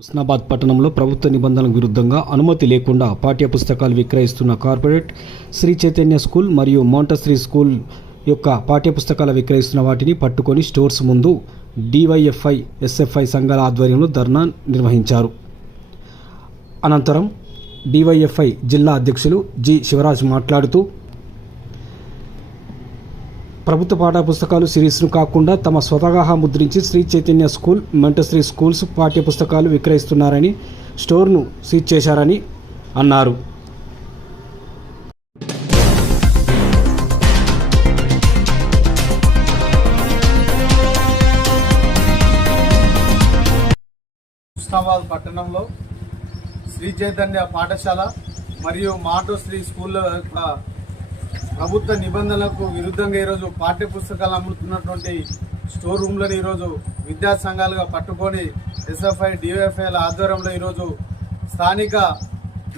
హుస్నాబాద్ పట్టణంలో ప్రభుత్వ నిబంధనలకు విరుద్ధంగా అనుమతి లేకుండా పాఠ్యపుస్తకాలు విక్రయిస్తున్న కార్పొరేట్ శ్రీ చైతన్య స్కూల్ మరియు మౌంటశ్రీ స్కూల్ యొక్క పాఠ్యపుస్తకాలు విక్రయిస్తున్న వాటిని పట్టుకొని స్టోర్స్ ముందు డివైఎఫ్ఐ ఎస్ఎఫ్ఐ సంఘాల ఆధ్వర్యంలో ధర్నా నిర్వహించారు. అనంతరం డివైఎఫ్ఐ జిల్లా అధ్యక్షులు జి శివరాజ్ మాట్లాడుతూ ప్రభుత్వ పాఠ్యపుస్తకాలు సిరీస్ను కాకుండా తమ స్వతహాగా ముద్రించి శ్రీ చైతన్య స్కూల్ మౌంటశ్రీ స్కూల్స్ పాఠ్యపుస్తకాలు విక్రయిస్తున్నారని స్టోర్ను సీజ్ చేశారని అన్నారు. హుస్నాబాద్ పట్టణంలో శ్రీ చైతన్య పాఠశాల మరియు మౌంటశ్రీ స్కూళ్ళ యొక్క ప్రభుత్వ నిబంధనలకు విరుద్ధంగా ఈరోజు పాఠ్యపుస్తకాలు అమ్ముతున్నటువంటి స్టోర్ రూమ్లను ఈరోజు విద్యా సంఘాలుగా పట్టుకొని ఎస్ఎఫ్ఐ డివైఎఫ్ఐల ఆధ్వర్యంలో ఈరోజు స్థానిక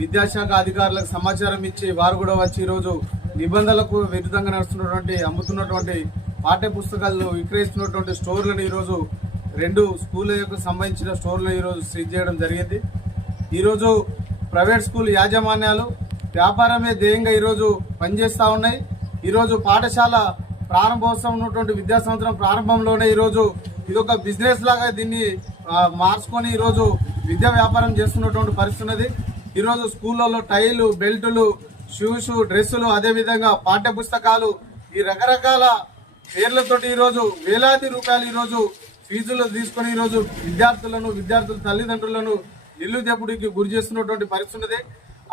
విద్యాశాఖ అధికారులకు సమాచారం ఇచ్చి వారు కూడా వచ్చి ఈరోజు నిబంధనలకు విరుద్ధంగా నడుస్తున్నటువంటి అమ్ముతున్నటువంటి పాఠ్యపుస్తకాలు విక్రయిస్తున్నటువంటి స్టోర్లను ఈరోజు 2 స్కూళ్ళకు సంబంధించిన స్టోర్లను ఈరోజు సీజ్ చేయడం జరిగింది. ఈరోజు ప్రైవేట్ స్కూల్ యాజమాన్యాలు వ్యాపారమే ధ్యేయంగా ఈరోజు పనిచేస్తూ ఉన్నాయి. ఈరోజు పాఠశాల ప్రారంభోత్సవం ఉన్నటువంటి విద్యా సంవత్సరం ప్రారంభంలోనే ఈరోజు ఇదొక బిజినెస్ లాగా దీన్ని మార్చుకొని ఈరోజు విద్యా వ్యాపారం చేస్తున్నటువంటి పరిస్థితి ఉన్నది. ఈరోజు స్కూళ్ళలో టైలు, బెల్టులు, షూస్, డ్రెస్సులు, అదేవిధంగా పాఠ్య పుస్తకాలు ఈ రకరకాల పేర్లతోటి ఈరోజు వేలాది రూపాయలు ఈరోజు ఫీజులు తీసుకొని ఈరోజు విద్యార్థుల తల్లిదండ్రులను ఇల్లు దెబ్బడికి గురి చేస్తున్నటువంటి పరిస్థితి ఉన్నది.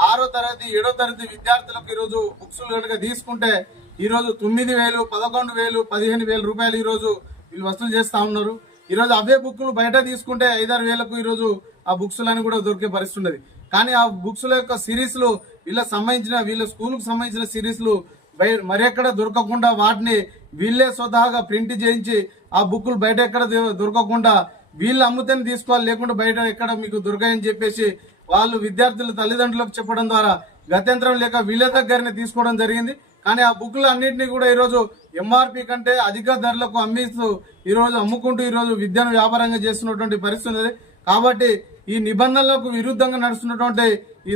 6వ తరగతి 7వ తరగతి విద్యార్థులకు ఈరోజు బుక్స్ కనుక తీసుకుంటే ఈరోజు 9,000, 11,000, 15,000 రూపాయలు ఈరోజు వీళ్ళు వసూలు చేస్తూ ఉన్నారు. ఈరోజు అవే బుక్లు బయట తీసుకుంటే 5-6 వేలకు ఈరోజు ఆ బుక్స్లని కూడా దొరికే పరిస్థితి ఉన్నది. కానీ ఆ బుక్స్ల యొక్క సిరీస్లు వీళ్ళ స్కూల్కి సంబంధించిన సిరీస్లు మరెక్కడ దొరకకుండా వాటిని వీళ్ళే స్వతహాగా ప్రింట్ చేయించి ఆ బుక్లు బయట ఎక్కడ దొరకకుండా వీళ్ళు అమ్ముతేనే తీసుకోవాలి, లేకుండా బయట ఎక్కడ మీకు దొరకాయని చెప్పేసి వాళ్ళు విద్యార్థుల తల్లిదండ్రులకు చెప్పడం ద్వారా గత్యంతరం లేక వీళ్ళ దగ్గరనే తీసుకోవడం జరిగింది. కానీ ఆ బుక్లు అన్నింటినీ కూడా ఈరోజు ఎంఆర్పి కంటే అధిక ధరలకు అమ్మిస్తూ ఈరోజు అమ్ముకుంటూ ఈరోజు విద్యను వ్యాపారంగా చేస్తున్నటువంటి పరిస్థితి ఉంది. కాబట్టి ఈ నిబంధనలకు విరుద్ధంగా నడుస్తున్నటువంటి ఈ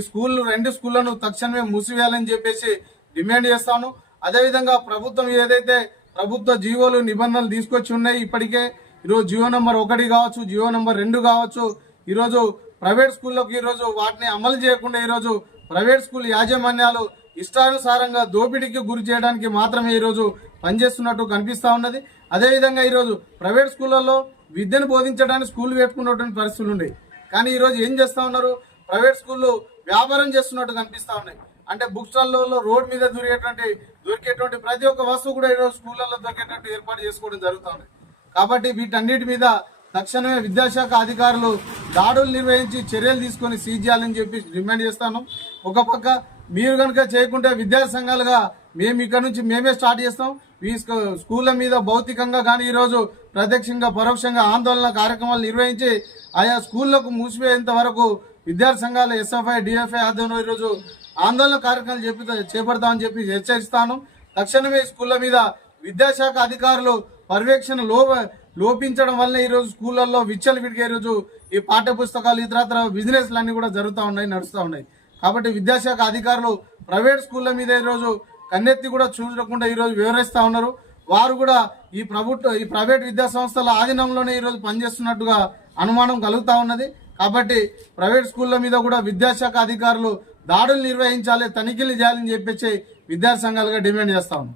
2 స్కూళ్లను తక్షణమే మూసివేయాలని చెప్పేసి డిమాండ్ చేస్తాను. అదేవిధంగా ప్రభుత్వం ఏదైతే ప్రభుత్వ జీవోలు నిబంధనలు తీసుకొచ్చి ఉన్నాయి, ఇప్పటికే ఈరోజు జియో నంబర్ 1 కావచ్చు, జియో నంబర్ 2 కావచ్చు, ఈరోజు ప్రైవేట్ స్కూళ్ళకు ఈరోజు వాటిని అమలు చేయకుండా ఈరోజు ప్రైవేట్ స్కూల్ యాజమాన్యాలు ఇష్టానుసారంగా దోపిడీకి గురి చేయడానికి మాత్రమే ఈరోజు పనిచేస్తున్నట్టు కనిపిస్తూ ఉన్నది. అదేవిధంగా ఈరోజు ప్రైవేట్ స్కూళ్ళల్లో విద్యను బోధించడానికి స్కూల్ పెట్టుకున్నటువంటి పరిస్థితులు ఉన్నాయి. కానీ ఈరోజు ఏం చేస్తూ ఉన్నారు, ప్రైవేట్ స్కూళ్ళు వ్యాపారం చేస్తున్నట్టు కనిపిస్తూ ఉన్నాయి. అంటే బుక్ స్టాల్లో రోడ్ మీద దొరికేటువంటి ప్రతి ఒక్క వస్తువు కూడా ఈరోజు స్కూళ్ళల్లో దొరికేటట్టు ఏర్పాటు చేసుకోవడం జరుగుతూ ఉంది. కాబట్టి వీటన్నిటి మీద తక్షణమే విద్యాశాఖ అధికారులు దాడులు నిర్వహించి చర్యలు తీసుకొని సీజ్ చేయాలని చెప్పి డిమాండ్ చేస్తాను. ఒక పక్క మీరు కనుక చేయకుంటే విద్యా సంఘాలుగా మేము ఇక్కడ నుంచి మేమే స్టార్ట్ చేస్తాం. ఈ స్కూళ్ళ మీద భౌతికంగా కానీ ఈరోజు ప్రత్యక్షంగా పరోక్షంగా ఆందోళన కార్యక్రమాలు నిర్వహించి ఆయా స్కూళ్లకు మూసివేయేంత వరకు విద్యార్థి సంఘాల ఎస్ఎఫ్ఐ డిఎఫ్ఐ ఆధ్వర్యంలో ఈరోజు ఆందోళన కార్యక్రమాలు చేపడతామని చెప్పి హెచ్చరిస్తాను. తక్షణమే స్కూళ్ల మీద విద్యాశాఖ అధికారులు పర్యవేక్షణ లోపించడం వల్ల ఈరోజు స్కూళ్లలో విచ్చలవిడిగా ఈరోజు ఈ పాఠ్య పుస్తకాలు ఇతరత్ర బిజినెస్లు అన్ని కూడా నడుస్తూ ఉన్నాయి. కాబట్టి విద్యాశాఖ అధికారులు ప్రైవేట్ స్కూళ్ల మీద ఈరోజు కన్నెత్తి కూడా చూడకుండా ఈరోజు వివరిస్తూ ఉన్నారు. వారు కూడా ఈ ప్రైవేట్ విద్యా సంస్థల ఆధీనంలోనే ఈరోజు పనిచేస్తున్నట్టుగా అనుమానం కలుగుతూ ఉన్నది. కాబట్టి ప్రైవేట్ స్కూళ్ల మీద కూడా విద్యాశాఖ అధికారులు దాడులు నిర్వహించాలి, తనిఖీలు చేయాలని చెప్పేసి విద్యార్థి సంఘాలుగా డిమాండ్ చేస్తా ఉన్నాం.